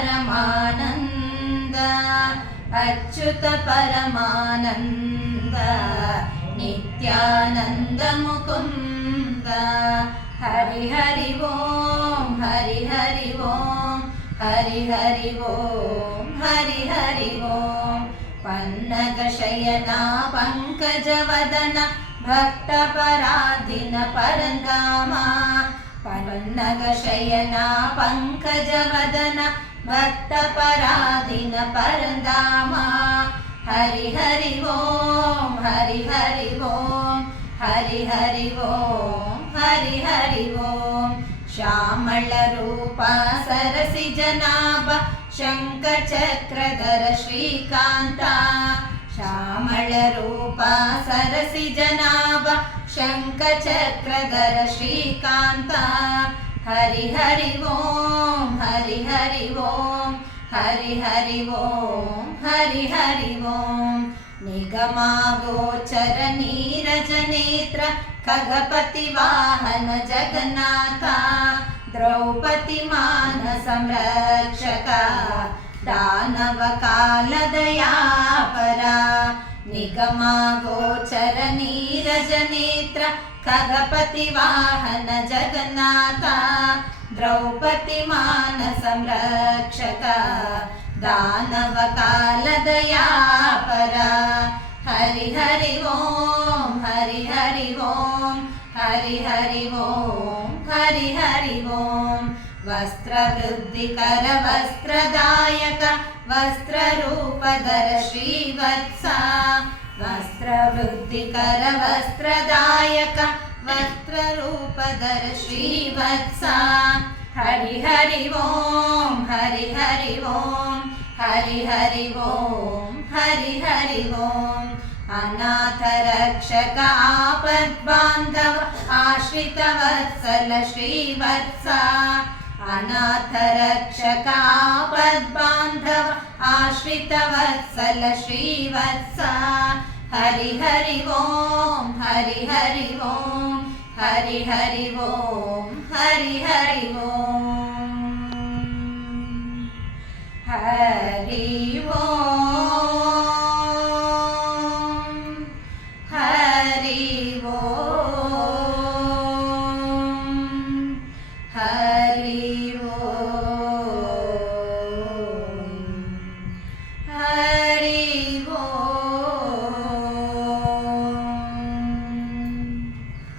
परमानन्द अच्युत परमानन्द नित्यानन्द मुकुन्द हरि हरि ओम हरि हरि ओम हरि हरि ओम हरि हरि ओम पन्नगशयना पंकजवदन भक्तपराधिन परन्धामा पन्नगशयना पंकजवदन भक्तपराधिन परन्धामा हरि हरि ओम हरि हरि ओम हरि हरि ओम हरि हरि ओम श्यामल रूप सरसिजनाभ शङ्खचक्रधर श्रीकान्त श्यामल रूप सरसिजनाभ शङ्खचक्रधर श्रीकान्त हरि हरि ओम हरि हरि ओम हरि हरि ओम हरि हरि ओम निगमागोचर नीरज नेत्र खगपति वाहन जगन्नाथ द्रौपदी मान संरक्षक दानव काल दयापरा निगमागोचर नीरज नेत्र खगपति वाहन जगन्नाथ द्रौपदी मान संरक्षक दानव काल दयापरा हरि हरि ओम हरि हरि ओम हरि हरि ओम हरि हरि ओम वस्त्रवृद्धिकर वस्त्रदायक वस्त्ररूपधर श्रीवत्स वस्त्रवृद्धिकर वस्त्रदायक वस्त्ररूपधर श्रीवत्स हरि हरि ओम हरि हरि ओम हरि हरि ओम हरि हरि ओम अनाथ रक्षक आपद्बान्धव आश्रित वत्सल श्रीवत्स अनाथ रक्षक आपद्बान्धव आश्रित वत्सल श्रीवत्स हरि हरि ओम हरि हरि ओम हरि हरि ओम हरि हरि ओम हरि ओम हरि ओम हरि ओम हरि